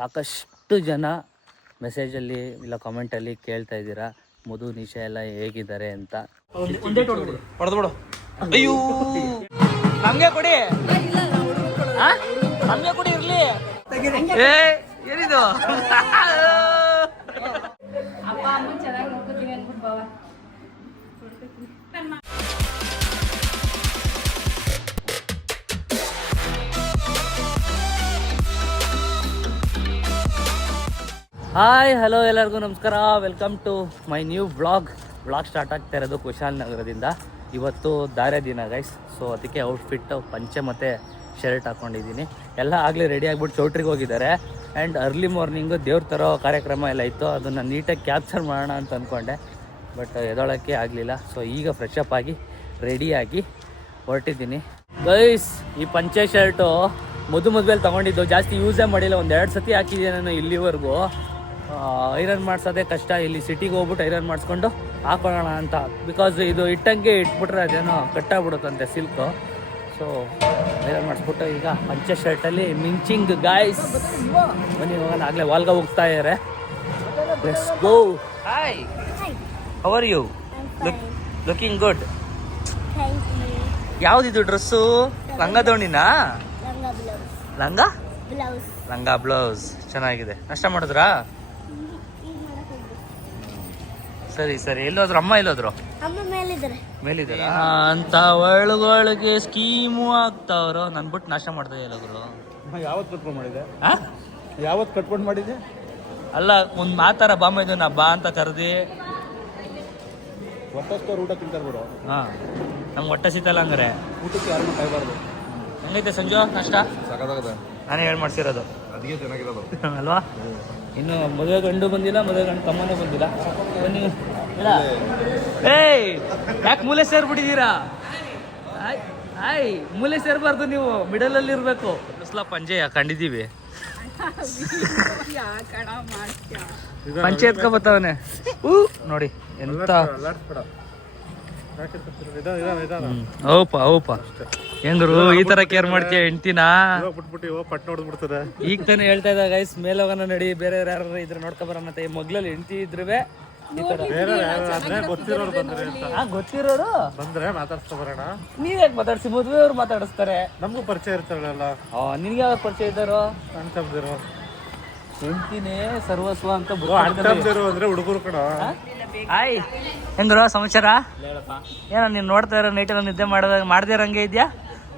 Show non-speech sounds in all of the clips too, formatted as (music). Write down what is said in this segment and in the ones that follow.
ಸಾಕಷ್ಟು ಜನ ಮೆಸೇಜಲ್ಲಿ ಇಲ್ಲ ಕಾಮೆಂಟಲ್ಲಿ ಕೇಳ್ತಾ ಇದ್ದೀರಾ. ಮಧು ನಿಶಾ ಎಲ್ಲ ಹೇಗಿದ್ದಾರೆ ಅಂತ. ಅಯ್ಯೋ. ನಮ್ಗೆ ಕೊಡಿ? ನಮ್ಗೆ ಕೊಡಿ ಇರ್ಲಿ. ಏ ಏನಿದು? ಹಾಯ್ ಹಲೋ ಎಲ್ಲರಿಗೂ ನಮಸ್ಕಾರ. Welcome to my new vlog vlog start ಆಗ್ತಾ ಇರೋದು ಕುಶಾಲ್ ನಗರದಿಂದ. ಇವತ್ತು ದಾರೆ ದಿನ ಗೈಸ್ ಸೊ ಅದಕ್ಕೆ ಔಟ್ಫಿಟ್ ಪಂಚೆ ಮತ್ತು ಶರ್ಟ್ ಹಾಕ್ಕೊಂಡಿದ್ದೀನಿ ಎಲ್ಲ ಆಗಲೇ ರೆಡಿ ಆಗಿಬಿಟ್ಟು ಚೌಟ್ರಿಗೆ ಹೋಗಿದ್ದಾರೆ. ಆ್ಯಂಡ್ ಅರ್ಲಿ ಮಾರ್ನಿಂಗು ದೇವ್ರ ತರೋ ಕಾರ್ಯಕ್ರಮ ಎಲ್ಲ ಇತ್ತು. ಅದನ್ನು ನೀಟಾಗಿ ಕ್ಯಾಪ್ಚರ್ ಮಾಡೋಣ ಅಂತ ಅಂದ್ಕೊಂಡೆ ಬಟ್ ಎದೊಳಕ್ಕೆ ಆಗಲಿಲ್ಲ. ಸೊ ಈಗ ಫ್ರೆಶ್ ಅಪ್ ಆಗಿ ರೆಡಿಯಾಗಿ ಹೊರಟಿದ್ದೀನಿ. ಗೈಸ್ ಈ ಪಂಚೆ ಶರ್ಟು ಮದು ಮದುವೆಲಿ ತೊಗೊಂಡಿದ್ದು ಜಾಸ್ತಿ ಯೂಸೇ ಮಾಡಿಲ್ಲ. ಒಂದು ಎರಡು ಸತಿ ಹಾಕಿದ್ದೀನಿ ನಾನು ಇಲ್ಲಿವರೆಗೂ. ಐರನ್ ಮಾಡ್ಸೋದೇ ಕಷ್ಟ. ಇಲ್ಲಿ ಸಿಟಿಗೆ ಹೋಗ್ಬಿಟ್ಟು ಐರನ್ ಮಾಡಿಸ್ಕೊಂಡು ಹಾಕೊಳ್ಳೋಣ ಅಂತ. ಬಿಕಾಸ್ ಇದು ಇಟ್ಟಂಗೆ ಇಟ್ಬಿಟ್ರೆ ಅದೇನೋ ಕಟ್ಟಾಗ್ಬಿಡುತ್ತಂತೆ ಸಿಲ್ಕು ಸೊ ಐರನ್ ಮಾಡಿಸ್ಬಿಟ್ಟು ಈಗ ಪಂಚೆ ಶರ್ಟಲ್ಲಿ ಮಿಂಚಿಂಗ್ ಗಾಯ್ಸ್ ಬನ್ನಿ ಹೋಗೋಣ. ಆಗಲೇ ವಾಲ್ಗ ಹೋಗ್ತಾ ಇದ್ದಾರೆ let's go hi how are you looking good ಯಾವ್ದಿದು dress ಲಂಗ ದೋಣಿನಾ? ಲಂಗ ಲಂಗ? ಬ್ಲೌಸ್ ಚೆನ್ನಾಗಿದೆ. ನಷ್ಟ ಮಾಡಿದ್ರಾ ಈಗ ಮಾಡಕ್ ಹೋಗ್ಬೇಕು ಸರಿ ಸರಿ. ಎಲ್ಲೋದ್ರು ಅಮ್ಮ ಎಲ್ಲೋದ್ರು? ಅಮ್ಮ ಮೇಲಿದ್ದಾರೆ. ಅಂತ ಒಳಗೊಳಗೆ ಸ್ಕೀಮು ಆಗ್ತಾವ್ರು. ನನ್ ಬಿಟ್ಟು ನಾಶ ಮಾಡ್ತಾ ಎಲ್ಲೋದ್ರು. ಯಾವತ್ತು ಕಟ್ಕೊಂಡು ಮಾಡಿದೆ? ಯಾವತ್ತು ಕಟ್ಕೊಂಡು ಮಾಡಿದೆ? ಅಲ್ಲ ಒಂದ್ ಮಾತಾರ ಬಾಮ ಇದು ನಾ ಬಾ ಅಂತ ಕರೆದಿ. ಹೊತ್ತಷ್ಟವ್ರು ಊಟ ತಿಂತಾರೆ ಬಿಡು. ಹಾ. ನಮ್ಗೆ ಹೊಟ್ಟೆ ಸೀತಲ್ಲ ಹಂಗಾರೆ. ಊಟಕ್ಕೆ ಯಾರನ್ನೂ ಕಾಯಬಾರ್ದು. ಹೆಂಗೈತೆ ಸಂಜು ನಾಷ್ಟ? ಸಾಕಾಗದ ನಾನೇ ಹೇಳ್ ಮಾಡ್ಸಿರೋದು. ಅದಕ್ಕೆ ಚೆನ್ನಾಗಿರೋದು. (laughs) ಅಲ್ವಾ? ಇನ್ನು ಮದುವೆ ಗಂಡು ಬಂದಿಲ್ಲ ಮದುವೆ ಗಂಡು ತಮ್ಮನೂ ಬಂದಿಲ್ಲ. ಬನ್ನಿ. ಇಲ್ಲ. ಏಯ್ ಯಾಕೆ ಮೂಲೆ ಸೇರ್ಬಿಟ್ಟಿದ್ದೀರಾ? ಆಯ್ ಆಯ್ ಮೂಲೆ ಸೇರ್ಬಾರ್ದು ನೀವು. ಮಿಡಲ್ ಅಲ್ಲಿ ಇರ್ಬೇಕು. ಬಿಸ್ಲ ಪಂಜೆ ಕಂಡಿದ್ದೀವಿ. ಪಂಚೆ ಎತ್ಕೊ ಬತ್ತವನೆ. ಊ ನೋಡಿ ಎಂತ ಓಪ ಹೌಪ ಹೆಂಗ್ರು ಈ ತರ ಕೇರ್ ಮಾಡ್ತೀಯ ಹೆಂಡ್ತಿನ? ಈಗ ತಾನೇ ಹೇಳ್ತಾ ಇದ್ದ ಗೈಸ್ ಮೇಲೆ ಹೋಗೋಣ ನಡಿ ಬೇರೆ ಯಾರು ಇದ್ರೆ ನೋಡ್ಕೊ ಬರೋಣ ಅಂತ ಈ ಮಗ್ಲಲ್ಲಿ ಹೆಂಡತಿ ಇದ್ರುವೆ ಗೊತ್ತಿರೋರು ಬಂದ್ರೆ. ಅಂತ ಆ, ಗೊತ್ತಿರೋರು? ಬಂದ್ರೆ ಮಾತಾಡ್ಸ್ಕೊ ಬರೋಣ. ನೀವ್ ಯಾಕೆ ಮಾತಾಡ್ಸಿ? ಮದ್ವೆ ಅವ್ರು ಮಾತಾಡಿಸ್ತಾರೆ. ನಮಗೂ ಪರಿಚಯ ಇರ್ತಾರಲ್ಲ. ನಿನ್ಗೆ ಯಾವ ಪರಿಚಯ ಇದ್ದಾರೋ? ತಮ್ದಿರು. ಹೆಂಡತಿನೇ ಸರ್ವಸ್ವ ಅಂತ ಅಂದ್ರೆ ಹುಡುಗರು ಕಣ. ಆಯ್ ಹೆಂಗ್ರೋ ಸಮಾಚಾರ? ಏನ ನೀನ್ ನೋಡ್ತಾ ಇರೋ ನೈಟ್ ಎಲ್ಲ ನಿದ್ದೆ ಮಾಡಿದಾಗ ಮಾಡದೇ ಇರಂಗೆ ಇದ್ಯಾ?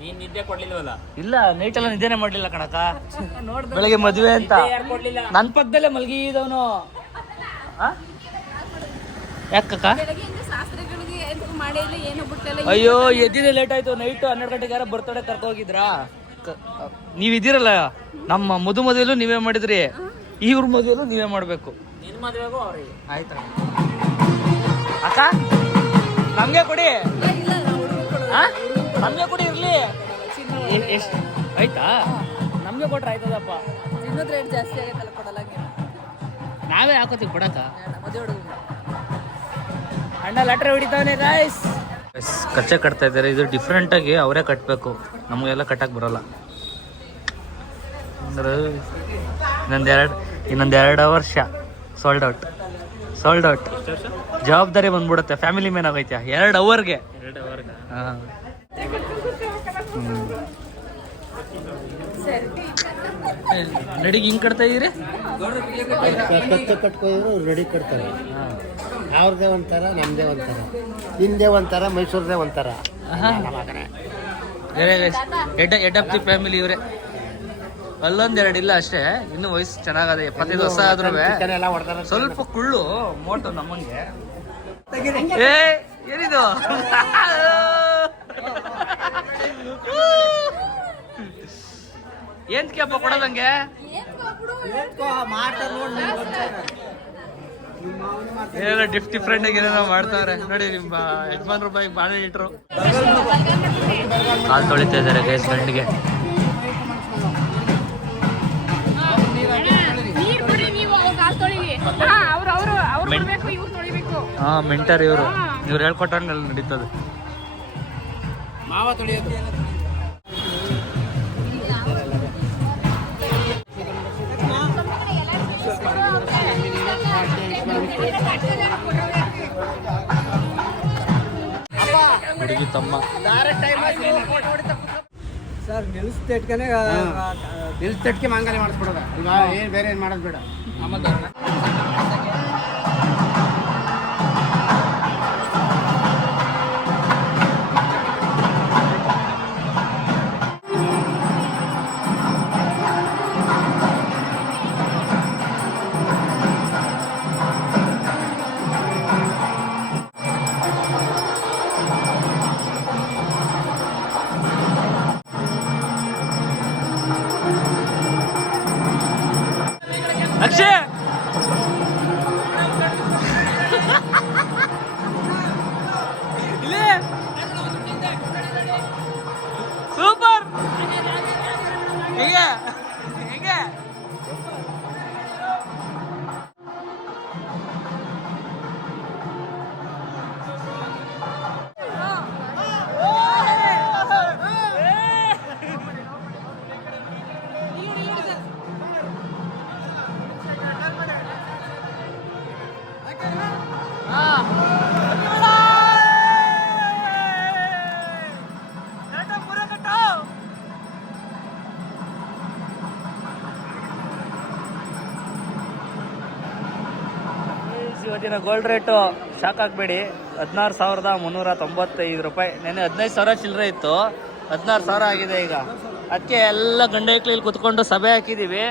ನೀನ್ ನಿದ್ದೆ ಕೊಡ್ಲಿಲ್ವಲ್ಲ? ಇಲ್ಲ ನೈಟ್ ಎಲ್ಲ ನಿದ್ದೆನೆ ಮಾಡ್ಲಿಲ್ಲ ಕಣಕ ಬೆಳಗ್ಗೆ ಮದುವೆ ಅಂತ. ನನ್ ಪಕ್ಕದಲ್ಲೇ ಮಲ್ಗಿದವನು. ಯಾಕಕ್ಕ? ಅಯ್ಯೋ ಎದ್ದಿದೆ ಲೇಟ್ ಆಯ್ತು. ನೈಟ್ ಹನ್ನೆರಡು ಗಂಟೆಗೆ ಯಾರ ಬರ್ತಡೆ ಕರ್ಕೊ ಹೋಗಿದ್ರಾ? ಕ- ನೀವ್ ನಮ್ಮ ಮದು ಮದುವೆಲು ನೀವೇ ಮಾಡಿದ್ರಿ. ಇವ್ರ ಮದುವೆಲು ನೀವೇ ಮಾಡ್ಬೇಕು. ನಿನ್ ಮದ್ವೆಗೂ ಅವ್ರಿಗೆ. ಆಯ್ತಾ ಅಕ್ಕ ನಮ್ಗೆ ಕೊಡಿ. ಆ? ನಮ್ಗೆ ಕೊಡಿ ಇರ್ಲಿ. ಎಷ್ಟು? ಆಯ್ತಾ? ನಮ್ಗೆ ಕೊಟ್ರೆ ಆಯ್ತದಪ್ಪ. ಇನ್ನೊಂದು ರೇಟ್ ಜಾಸ್ತಿ ಆಗೈತಲ್ಲ ಕೊಡಲ್ಲ ನಾವೇ ಹಾಕೋತೀವಿ ಕೊಡಕ್ಕ. ಮದುವೆ ಹುಡುಗ ಅಣ್ಣ ಲೆಟ್ರ್ ಹೊಡಿತಾವನೆ ಗಾಯ್ಸ್ ಕಚ್ಚೆ ಕಟ್ತಾ ಇದ್ದಾರೆ. ಇದು ಡಿಫ್ರೆಂಟ್ ಆಗಿ ಅವರೇ ಕಟ್ಟಬೇಕು ನಮಗೆಲ್ಲ ಕಟ್ಟಕ್ ಬರಲ್ಲ. ಅಂದ್ರೆ ಇನ್ನೊಂದೆರಡು ಇನ್ನೊಂದೆರಡು ವರ್ಷ ಸೋಲ್ಡ್ ಔಟ್ ಸೋಲ್ಡ್ ಔಟ್ ಜವಾಬ್ದಾರಿ ಬಂದ್ಬಿಡುತ್ತೆ. ಫ್ಯಾಮಿಲಿ ಮೇನ್ ಆಗೈತೆ. ಎರಡು ಅವರ್ಗೆ ಎರಡು ಹಾಂ. ನಡಿಗೆ ಹಿಂಗ್ ಕಟ್ತಾ ರೆಡಿ ಕೊಡ್ತಾರೆ ಅವ್ರದ್ದೇ ಒಂಥರ ನಮ್ದೇ ಒಂಥರ. ಹಿಂದೆ ಒಂಥರ ಮೈಸೂರದೇ ಒಂಥರ. ಎಡ್ ಆಫ್ ದಿ ಫ್ಯಾಮಿಲಿ ಇವರೇ. ಅಲ್ಲೊಂದೆರಡು ಇಲ್ಲ ಅಷ್ಟೇ. ಇನ್ನು ವಯಸ್ಸು ಚೆನ್ನಾಗದೆ ಎಪ್ಪತ್ತೈದು ವರ್ಷ ಆದ್ರೂ ಸ್ವಲ್ಪ ಕುಳ್ಳು ಮೋಟು ನಮ್ಮಂಗೆ. ಏ ಏನಿದು? ಕೇಪ ಕೊಡೋದಂಗೆ? ಏನೇನೋ ಡಿಫ್ ಡಿಫ್ರೆಂಟ್ ಆಗಿ ಏನೇನೋ ಮಾಡ್ತಾವ್ರೆ ನೋಡಿ ನಿಮ್ಮ ಯಜಮಾನ್ ರೂಪಾಯಿ ಬಾಳೆ ಇಟ್ರು. ಕಾಲು ತೊಳಿತಾ ಇದ್ದಾರೆ ಗೈಸ್ ಇವ್ರು ಹಾ ಮೆಂಟರ್ ಇವರು. ಇವ್ರು ಹೇಳ್ಕೊಟ್ಟಂಗೆ ನಡೀತದೆ ಮಾವ ತೊಳಿಯೋದು. ತಮ್ಮ. ಸರ್ ನಿಲ್ಲಿಸ್ತೇಟ್ಕನೆ ನಿಲ್ಲಿಸ್ತೇಟ್ಕೆ ಮಾಂಗಲ್ಯ ಮಾಡಿಸ್ಬಿಡೋದ. ಈಗ ಏನು ಬೇರೆ ಏನು ಮಾಡೋದು ಬೇಡ. ಅಕ್ಷಯ್ ಇವತ್ತಿನ ಗೋಲ್ಡ್ ರೇಟು ಶಾಕ್ ಆಗಬೇಡಿ ಹದಿನಾರು ಸಾವಿರದ ಮುನ್ನೂರ ತೊಂಬತ್ತೈದು ರೂಪಾಯಿ. ನೆನ್ನೆ ಹದಿನೈದು ಸಾವಿರ ಚಿಲ್ಲರೆ ಇತ್ತು. ಹದಿನಾರು ಸಾವಿರ ಆಗಿದೆ ಈಗ. ಅದಕ್ಕೆ ಎಲ್ಲ ಗಂಡ ಹೆಕ್ಳು ಇಲ್ಲಿ ಕುತ್ಕೊಂಡು ಸಭೆ ಹಾಕಿದ್ದೀವಿ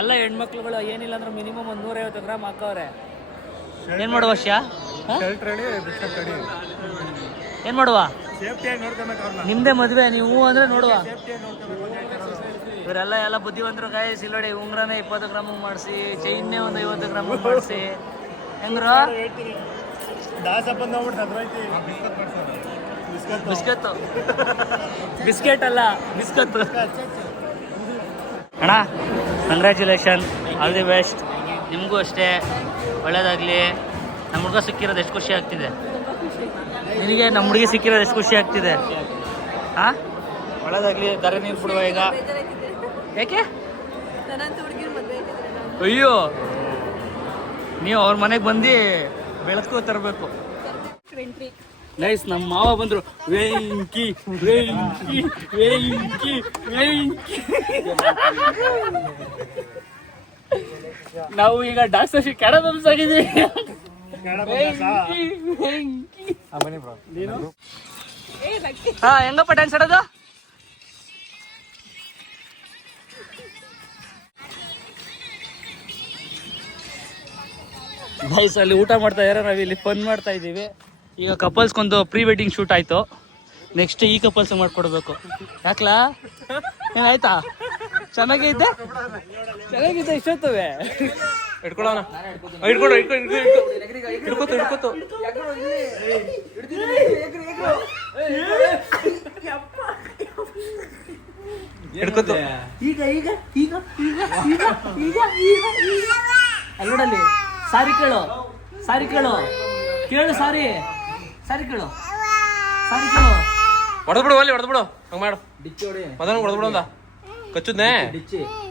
ಎಲ್ಲ ಹೆಣ್ಮಕ್ಳುಗಳು ಏನಿಲ್ಲ ಅಂದ್ರೆ ಮಿನಿಮಮ್ ಒಂದು ನೂರೈವತ್ತು ಗ್ರಾಮ್ ಹಾಕವ್ರೆ. ಏನು ಮಾಡುವ ಏನ್ ಏನು ಮಾಡುವ? ನಿಮ್ದೇ ಮದುವೆ ನೀವು ಅಂದ್ರೆ ನೋಡುವ. ಇವರೆಲ್ಲ ಎಲ್ಲ ಬುದ್ಧಿವಂತರು ಗಾಯ ಸಿಲ್ವಡಿ ಉಂಗ್ರನೇ ಇಪ್ಪತ್ತು ಗ್ರಾಮ್ ಮಾಡಿಸಿ ಚೈನ್ನೇ ಒಂದು ಐವತ್ತು ಗ್ರಾಮ್ ಮಾಡಿಸಿ. ಹೆಂಗ್ರು? ಬಿಸ್ಕತ್ ಬಿಸ್ಕೆಟ್ ಅಲ್ಲ ಬಿಸ್ಕತ್ ಅಣ್ಣ ಕಂಗ್ರ್ಯಾಚುಲೇಷನ್ ಆಲ್ ದಿ ಬೆಸ್ಟ್ ನಿಮಗೂ ಅಷ್ಟೇ ಒಳ್ಳೇದಾಗಲಿ. ನಮ್ಮ ಹುಡುಗ ಸಿಕ್ಕಿರೋದು ಎಷ್ಟು ಖುಷಿ ಆಗ್ತಿದೆ? ನಿನಗೆ ನಮ್ಮ ಹುಡುಗಿ ಸಿಕ್ಕಿರೋದು ಎಷ್ಟು ಖುಷಿ ಆಗ್ತಿದೆ? ಹಾಂ? ಒಳ್ಳೇದಾಗಲಿ ದರೆ ನೀರು ಬಿಡುವ ಈಗ. ಯಾಕೆ ಅಯ್ಯೋ ನೀವು ಅವ್ರ ಮನೆಗೆ ಬಂದು ಬೆಳಕು ತರಬೇಕು. ನೈಸ್ ನಮ್ಮ ಮಾವ ಬಂದ್ರು ವೆಂಕಿ ವೆಂಕಿ ವೆಂಕಿ ವೆಂಕಿ. ನಾವು ಈಗ ಡಾಕ್ಟರ್ ಆಗಿದ್ದೀವಿ ವೆಂಕಿ, ವೆಂಕಿ. ಹಾ ಹೆಂಗಪ್ಪ ಡ್ಯಾನ್ಸ್ ಆಡೋದು? ಬಾಯ್ಸ್ ಅಲ್ಲಿ ಊಟ ಮಾಡ್ತಾ ಇದಾರೆ ನಾವ್ ಇಲ್ಲಿ ಫನ್ ಮಾಡ್ತಾ ಇದೀವಿ ಈಗ ಕಪಲ್ಸ್ ಕಪಲ್ಸ್ಗೊಂದು ಪ್ರೀ ವೆಡ್ಡಿಂಗ್ ಶೂಟ್ ಆಯ್ತು. ನೆಕ್ಸ್ಟ್ ಈ ಕಪಲ್ಸ್ ಮಾಡ್ಕೊಡ್ಬೇಕು. ಯಾಕ್ಲಾ? ಏನಾಯ್ತಾ? ಚೆನ್ನಾಗಿದ್ದೆ ಚೆನ್ನಾಗಿದ್ದೆ ಇಷ್ಟೊತ್ತವೆ. ಹಿಡ್ಕೊಳ್ಳೋಣ ಹಿಡ್ಕೊತು ಹಿಡ್ಕೊತು ಈಗ ಈಗ ಈಗ ಈಗ ಈಗ ಈಗ ಈಗ ಸಾರಿ ಕೇಳು. ಸಾರಿ ಕೇಳು. ಕೇಳು ಸಾರಿ. ಸಾರಿ ಕೇಳು. ಸಾರಿ ಕೇಳು. ಹೊಡೆದ್ ಬಿಡು ಅಲ್ಲಿ ಹೊಡೆದ್ ಬಿಡು ಹಂಗ ಮಾಡು. ಮದನ್ ಹೊಡೆದ್ ಬಿಡು ಅಂದ. ಕಚ್ಚುದ್ನೆ.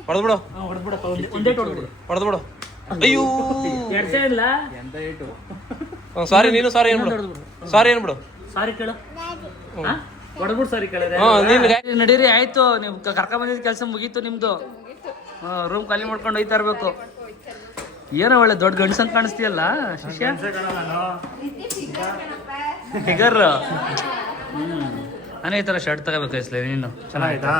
ಹೊಡೆದ್ ಬಿಡು ಬಿಡು ಒಂದೇ ಹೊಡೆದ್ ಬಿಡು. ಅಯ್ಯೋ. ಎಡ್ಸೇ ಇಲ್ಲ. ಸಾರಿ ನೀನು ಸಾರಿ ಸಾರಿ ಏನ್ಬಿಡು ಸಾರಿ ಕೇಳು. ಬಿಡು ಸಾರಿ ಕೇಳು. ನೀನು ನೀನ್ ನಡೀರಿ ಆಯ್ತು. ನೀವು ಕರ್ಕೊಂಡ್ ಬಂದಿದ್ದ ಕೆಲಸ ಮುಗೀತು ನಿಮ್ದು. ರೂಮ್ ಖಾಲಿ ಮಾಡ್ಕೊಂಡು ಹೋಯ್ತಾ ಇರ್ಬೇಕು. ಏನೋ ಒಳ್ಳೆ ದೊಡ್ಡ ಗಣಸನ್ ಕಾಣಿಸ್ತೀಯಲ್ಲ ಶಿಷ್ಯ? ಫಿಗರ್? ಹ್ಮ್. ಅನೇ ಈ ಥರ ಶರ್ಟ್ ತಗೋಬೇಕು ಇಸ್ಲೆ ನೀನು. ಚೆನ್ನಾಗಿತ್ತಾ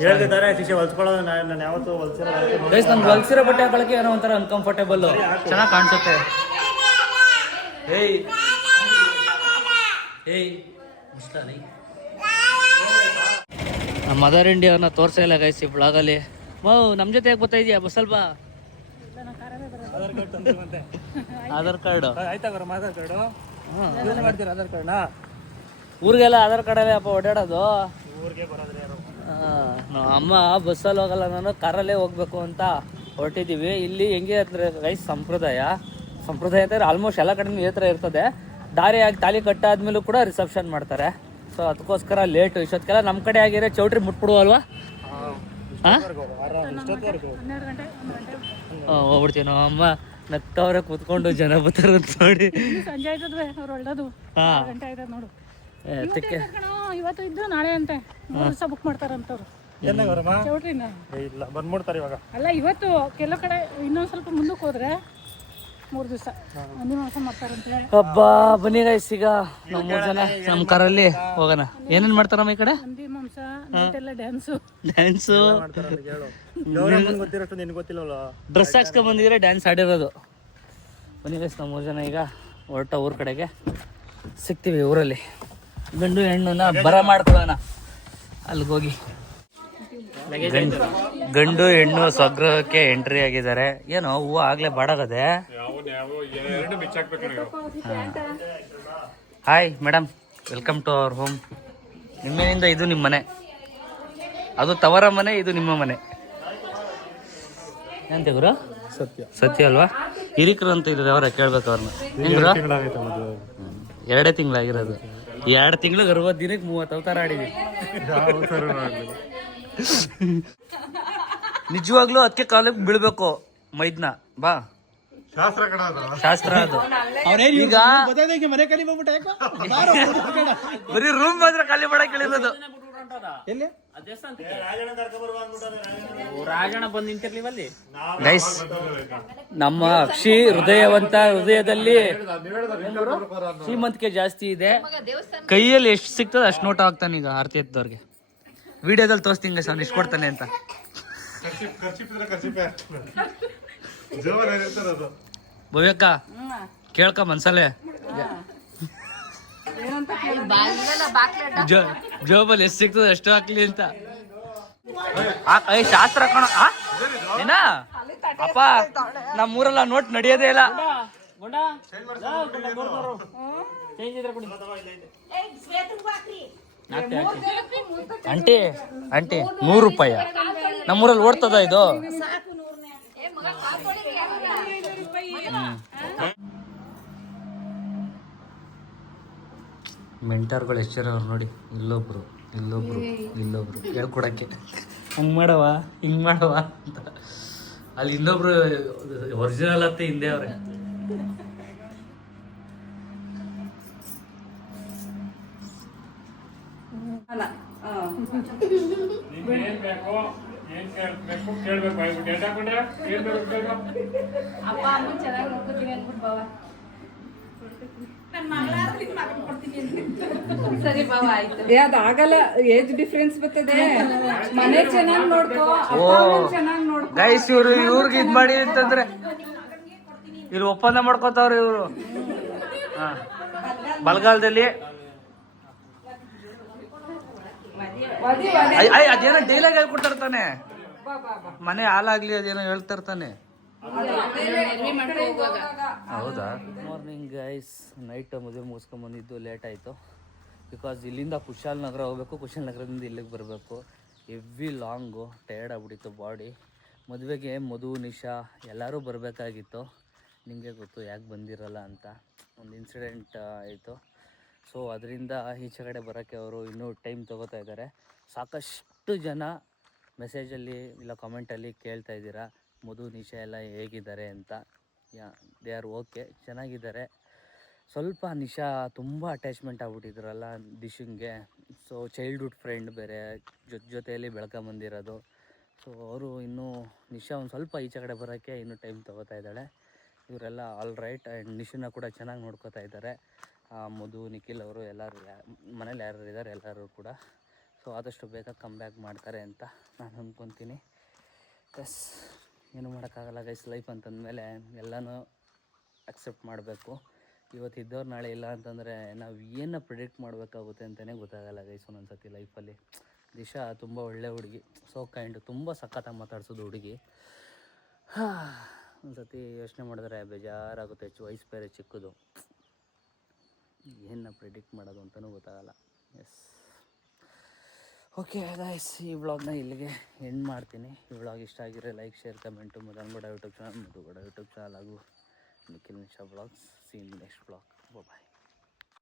ಹೇಳ್ತಿದ್ದಾರೆ ಶಿಷ್ಯ ಹೊಲ್ಸ್ಕೊಳ್ಳೋದು ನಾನು ಯಾವತ್ತೂ ಹೊಲ್ಸಿರೋದು ಗೈಸ್ ನನ್ಗೆ ಹೊಲ್ಸಿರೋ ಬಟ್ಟೆ ಹಾಕೊಳಕ್ಕೆ ಏನೋ ಒಂಥರ ಅನ್ಕಂಫರ್ಟೇಬಲ್ ಚೆನ್ನಾಗಿ ಕಾಣಿಸುತ್ತೆ. ಏಯ್. ಮದರ್ ಇಂಡಿಯಾನ ತೋರಿಸೇ ಗೈಸ್ ಈ ಬ್ಲಾಗಲ್ಲಿ ಮೌ ನಮ್ಮ ಜೊತೆ ಯಾಕೆ ಬರ್ತಾ ಇದೆಯಾ ಬಸ್ಸಲ್ ಬಾ ಆಧಾರ್ ಕಾರ್ಡ್ ಆಯ್ತಾ ಆಧಾರ್ ಕಾರ್ಡು ಯೂಸ್ ಮಾಡ್ತೀರಾ ಆಧಾರ್ ಕಾರ್ಡ್ನ ಊರಿಗೆಲ್ಲ ಆಧಾರ್ ಕಾರ್ಡಲ್ಲೇ ಅಪ್ಪ ಓಡಾಡೋದು. ಊರಿಗೆ ಬರೋದ್ರೆ ಯಾರು? ನಮ್ಮ ಅಮ್ಮ ಬಸ್ಸಲ್ಲಿ ಹೋಗಲ್ಲ ನಾನು ಕಾರಲ್ಲೇ ಹೋಗ್ಬೇಕು ಅಂತ ಹೊರಟಿದ್ದೀವಿ ಇಲ್ಲಿ ಹೆಂಗೆ ಅಂದ್ರೆ ರೈಸ್ ಸಂಪ್ರದಾಯ. ಸಂಪ್ರದಾಯ ಅಂತಂದ್ರೆ ಆಲ್ಮೋಸ್ಟ್ ಎಲ್ಲ ಕಡೆ ಈ ಥರ ಇರ್ತದೆ. ದಾರಿಯಾಗಿ ತಾಲಿ ಕಟ್ಟಾದ್ಮೇಲೂ ಕೂಡ ರಿಸೆಪ್ಷನ್ ಮಾಡ್ತಾರೆ. ಸೊ ಅದಕ್ಕೋಸ್ಕರ ಲೇಟು ಇಷ್ಟೊತ್ತಿಗೆಲ್ಲ ನಮ್ಮ ಕಡೆ ಆಗಿರೋ ಚೌಟ್ರಿ ಮುಟ್ಬಿಡುವಲ್ವಾ? ಹೋಗ್ಬಿಡ್ತೀವಿ ನಾವು. ಅಮ್ಮ ನಕ್ಕವ್ರೆ ಕೂತ್ಕೊಂಡು ಜನ ಬರ್ತಾರಂತ ನೋಡಿ. ಸಂಜೆ ಆಯ್ತದ್ವೆ ಅವ್ರು ಗಂಟೆ ಆಯ್ತದ ನೋಡು. ಇವತ್ತು ಇದ್ದು ನಾಳೆ ಅಂತೆ. ಮೂರು ದಿವಸ ಬುಕ್ ಮಾಡ್ತಾರಂತವ್ರು. ಇಲ್ಲ ಬಂದ್ಬಿಡ್ತಾರೆ ಇವಾಗ. ಅಲ್ಲ ಇವತ್ತು ಕೆಲವು ಕಡೆ ಇನ್ನೊಂದ್ ಸ್ವಲ್ಪ ಮುಂದಕ್ಕೆ ಹೋದ್ರೆ ಮೂರು ದಿವಸ. ಒಂದು ಮಾಸ ಮಾಡ್ತಾರಂತೆ ಹಬ್ಬಾ ಬನ್ನಿ ಗೈಸ್ ಈಗ ನಮ್ಮ ಮೂರು ಜನ ನಮ್ಮ ಕಾರಲ್ಲಿ ಹೋಗೋಣ. ಏನೇನ್ ಮಾಡ್ತಾರಮ್ಮ ಈ ಕಡೆ? ಹಂದಿ ಮಾಂಸ ನೈಟೆಲ್ಲ ಡ್ಯಾನ್ಸು ಡ್ಯಾನ್ಸು ಗೊತ್ತಿರೋಷ್ಟು ನಿನ್ಗೆ ಗೊತ್ತಿಲ್ಲವಲ್ಲ ಡ್ರೆಸ್ ಹಾಕ್ಸ್ಕೊಂಡ್ ಬಂದಿದ್ರೆ ಡ್ಯಾನ್ಸ್ ಆಡಿರೋದು. ಬನ್ನಿ ಗೈಸ್ ನಮ್ಮ ಮೂರು ಜನ ಈಗ ಹೊರಟ ಊರ್ ಕಡೆಗೆ ಸಿಗ್ತೀವಿ ಊರಲ್ಲಿ. ಗಂಡು ಹೆಣ್ಣುನ ಬರ ಮಾಡ್ಕೊಳ್ಳೋಣ. ಅಲ್ಲಿಗೆ ಹೋಗಿ. ಗಂಡು ಹೆಣ್ಣು ಸ್ವಗ್ರಹಕ್ಕೆ ಎಂಟ್ರಿ ಆಗಿದ್ದಾರೆ. ಏನೋ ಹೂವು ಆಗ್ಲೇ ಬಾಡಾಗದೆ. Hi madam welcome to our home ನಿಮ್ಮೇನಿಂದ ಇದು ನಿಮ್ಮ ಮನೆ. ಅದು ತವರ ಮನೆ ಇದು ನಿಮ್ಮ ಮನೆ. ಎಂತ ಗುರು ಸತ್ಯ. ಸತ್ಯ ಅಲ್ವಾ? ಹಿರಿಕರು ಅಂತ ಇದ್ರೆ ಅವರ ಕೇಳ್ಬೇಕು ಅವ್ರನ್ನ. ಎರಡೇ ತಿಂಗಳಾಗಿರೋದು. ಎರಡು ತಿಂಗಳು ಅರವತ್ತು ದಿನಕ್ಕೆ ಮೂವತ್ತು ಅವತಾರ ಆಡಿದ್ವಿ ನಿಜವಾಗ್ಲೂ ಅದಕ್ಕೆ ಕಾಲಕ್ಕೆ ಬೀಳ್ಬೇಕು ಮೈದ್ನ. ಬಾ. ಶಾಸ್ತ್ರ ಅದು. ಶಾಸ್ತ್ರ ಅದು. ಈಗ (laughs) ಬರೀ ರೂಮ್ ಮಾತ್ರ ಖಾಲಿ ಮಾಡಕ್ ಹೇಳಿರೋದು. ಗೈಸ್ ನಮ್ಮ ಅಕ್ಷಿ ಹೃದಯವಂತ ಹೃದಯದಲ್ಲಿ ಶ್ರೀಮಂತಿಕೆ ಜಾಸ್ತಿ ಇದೆ. ಕೈಯಲ್ಲಿ ಎಷ್ಟು ಸಿಗ್ತದೆ ಅಷ್ಟು ನೋಟ ಆಗ್ತಾನೆ ಈಗ ಆರತಿ ಎತ್ತದವ್ರಿಗೆ. ವಿಡಿಯೋದಲ್ಲಿ ತೋರಿಸ್ತೀನಿ ಸರ್ ಇಷ್ಟು ಎಷ್ಟು ಕೊಡ್ತಾನೆ ಅಂತ ಭವ್ಯಕ್ಕ ಕೇಳ್ಕ ಮನ್ಸಲ್ಲೇ. ಜೋಬಲ್ ಜೋಬಲ್ಲಿ ಎಷ್ಟು ಸಿಗ್ತದೆ ಎಷ್ಟು ಹಾಕ್ಲಿ ಅಂತ. ಶಾಸ್ತ್ರ ಕಣ? ಏನ ಅಪ್ಪ ನಮ್ಮೂರೆಲ್ಲ ನೋಟ್ ನಡೆಯೋದೇ ಇಲ್ಲ. ಆಂಟಿ ಆಂಟಿ ನೂರು ರೂಪಾಯ. ನಮ್ಮೂರಲ್ಲಿ ಓಡ್ತದ ಇದು? ಮೆಂಟರ್ಗಳು ಎಷ್ಟು ಜನ ಅವ್ರು ನೋಡಿ ಇಲ್ಲೊಬ್ರು ಇಲ್ಲೊಬ್ರು ಇಲ್ಲೊಬ್ರು. ಹೇಳ್ಕೊಡಕ್ಕೆ. ಹಂಗ್ ಮಾಡವ ಹಿಂಗ್ ಮಾಡವ ಅಂತ. ಅಲ್ಲಿ ಇನ್ನೊಬ್ರು ಒರಿಜಿನಲ್ ಅತ್ತೆ ಹಿಂದೆ ಅವ್ರೆ. ಅಪ್ಪ ಅಮ್ಮ ಚೆನ್ನಾಗಿ ನೋಡ್ಕೊತೀನಿ ಅಂದ್ಬಿಟ್ಟು ಬಾವ ಸರಿ ಬಾವ ಆಯ್ತು. ಏ ಅದಾಗಲ್ಲ ಏಜ್ ಡಿಫ್ರೆನ್ಸ್ ಬರ್ತದೆ. ಮನೆ ಚೆನ್ನಾಗಿ ನೋಡ್ಕೋ ಓ. ಚೆನ್ನಾಗಿ ನೋಡ್ಕೋ. ಗೈಸ್ ಇವ್ರು ಇವ್ರಿಗೆ ಇದ್ ಮಾಡಿ ಅಂತಂದ್ರೆ ಇಲ್ಲಿ ಒಪ್ಪಂದ ಮಾಡ್ಕೋತಾವ್ರಿ ಇವರು. ಹಾ. ಬಲಗಾಲದಲ್ಲಿ ಅದೇನೋ ಡೈಲಾಗ್ ಹೇಳ್ಕೊಡ್ತಾರ್ತಾನೆ ಮನೆ ಹಾಲಾಗ್ಲಿ ಅದೇನೋ ಹೇಳ್ತಿರ್ತಾನೆ ಹೌದಾ? ಮಾರ್ನಿಂಗ್ ಗೈಸ್ ನೈಟ್ ಮದುವೆ ಮುಗಿಸ್ಕೊಂಡ್ ಬಂದಿದ್ದು ಲೇಟ್ ಆಯ್ತು. ಬಿಕಾಸ್ ಇಲ್ಲಿಂದ ಕುಶಾಲ್ ನಗರ ಹೋಗ್ಬೇಕು ಕುಶಾಲ್ ನಗರದಿಂದ ಇಲ್ಲಿಗೆ ಬರಬೇಕು. ಎವ್ರಿ ಲಾಂಗು ಟಯರ್ಡ್ ಆಗ್ಬಿಟ್ಟಿತ್ತು ಬಾಡಿ ಮದುವೆಗೆ ಮಧು ನಿಶಾ ಎಲ್ಲರೂ ಬರಬೇಕಾಗಿತ್ತು. ನಿಮಗೆ ಗೊತ್ತು ಯಾಕೆ ಬಂದಿರಲ್ಲ ಅಂತ. ಒಂದು ಇನ್ಸಿಡೆಂಟ್ ಆಯಿತು. ಸೊ ಅದರಿಂದ ಈಚೆ ಕಡೆ ಬರೋಕ್ಕೆ ಅವರು ಇನ್ನೂ ಟೈಮ್ ತೊಗೋತಾ ಇದ್ದಾರೆ. ಸಾಕಷ್ಟು ಜನ ಮೆಸೇಜಲ್ಲಿ ಇಲ್ಲ ಕಾಮೆಂಟಲ್ಲಿ ಕೇಳ್ತಾ ಇದ್ದೀರಾ, ಮಧು, ನಿಶಾ ಎಲ್ಲ ಹೇಗಿದ್ದಾರೆ ಅಂತ. ಯಾ ದೇ ಆರ್ ಓಕೆ ಚೆನ್ನಾಗಿದ್ದಾರೆ. ಸ್ವಲ್ಪ ನಿಶಾ ತುಂಬ ಅಟ್ಯಾಚ್ಮೆಂಟ್ ಆಗ್ಬಿಟ್ಟಿದ್ರಲ್ಲ ದಿಶಿಂಗೆ. ಸೊ ಚೈಲ್ಡ್ಹುಡ್ ಫ್ರೆಂಡ್ ಬೇರೆ ಜೊತೆ ಜೊತೆಯಲ್ಲಿ ಬೆಳ್ಕೊಂಬಂದಿರೋದು ಸೊ ಅವರು ಇನ್ನೂ ನಿಶಾ ಒಂದು ಸ್ವಲ್ಪ ಈಚೆ ಕಡೆ ಬರೋಕ್ಕೆ ಇನ್ನೂ ಟೈಮ್ ತೊಗೋತಾ ಇದ್ದಾಳೆ. ಇವರೆಲ್ಲ ಆಲ್ ರೈಟ್ ಆ್ಯಂಡ್ ನಿಶನ್ನ ಕೂಡ ಚೆನ್ನಾಗಿ ನೋಡ್ಕೋತಾ ಇದ್ದಾರೆ. ಮಧು ನಿಖಿಲ್ ಅವರು ಎಲ್ಲರೂ ಮನೇಲಿ ಯಾರು ಇದ್ದಾರೆ ಎಲ್ಲರೂ ಕೂಡ. ಸೊ ಆದಷ್ಟು ಬೇಗ ಕಮ್ ಬ್ಯಾಕ್ ಮಾಡ್ತಾರೆ ಅಂತ ನಾನು ಅಂದ್ಕೊತೀನಿ ಎಸ್ ಏನು ಮಾಡೋಕ್ಕಾಗಲ್ಲ ಗೈಸ್ ಲೈಫ್ ಅಂತಂದಮೇಲೆ ಎಲ್ಲನೂ ಅಕ್ಸೆಪ್ಟ್ ಮಾಡಬೇಕು. ಇವತ್ತು ಇದ್ದವ್ರು ನಾಳೆ ಇಲ್ಲ ಅಂತಂದರೆ ನಾವು ಏನು ಪ್ರಿಡಿಕ್ಟ್ ಮಾಡಬೇಕಾಗುತ್ತೆ ಅಂತಲೇ ಗೊತ್ತಾಗಲ್ಲ ಗೈಸ್ ಒಂದೊಂದು ಸತಿ ಲೈಫಲ್ಲಿ ದಿಶಾ ತುಂಬ ಒಳ್ಳೆ ಹುಡುಗಿ. ಸೊ ಕೈಂಡ್ ತುಂಬ ಸಖತ್ತಾಗಿ ಮಾತಾಡ್ಸೋದು ಹುಡುಗಿ. ಒಂದು ಸತಿ ಯೋಚನೆ ಮಾಡಿದ್ರೆ ಬೇಜಾರಾಗುತ್ತೆ, ಹೆಚ್ಚು ವಯಸ್ಸು ಬೇರೆ ಚಿಕ್ಕದು. ಏನು ಪ್ರಿಡಿಕ್ಟ್ ಮಾಡೋದು ಅಂತಲೂ ಗೊತ್ತಾಗಲ್ಲ. ಎಸ್ ಓಕೆ ಗೈಸ್ ಈ ವ್ಲಾಗ್ನ ಇಲ್ಲಿಗೆ ಎಂಡ್ ಮಾಡ್ತೀನಿ. ಈ ವ್ಲಾಗ್ ಇಷ್ಟ ಆಗಿರೋ ಲೈಕ್ ಶೇರ್ ಕಮೆಂಟು ಮದನ್ಗೂಡ ಯೂಟ್ಯೂಬ್ ಚಾನಲ್ ಕೂಡ ಯೂಟ್ಯೂಬ್ ಚಾನಲ್ ಹಾಗೂ Nikhil Nisha vlogs seen next vlog bye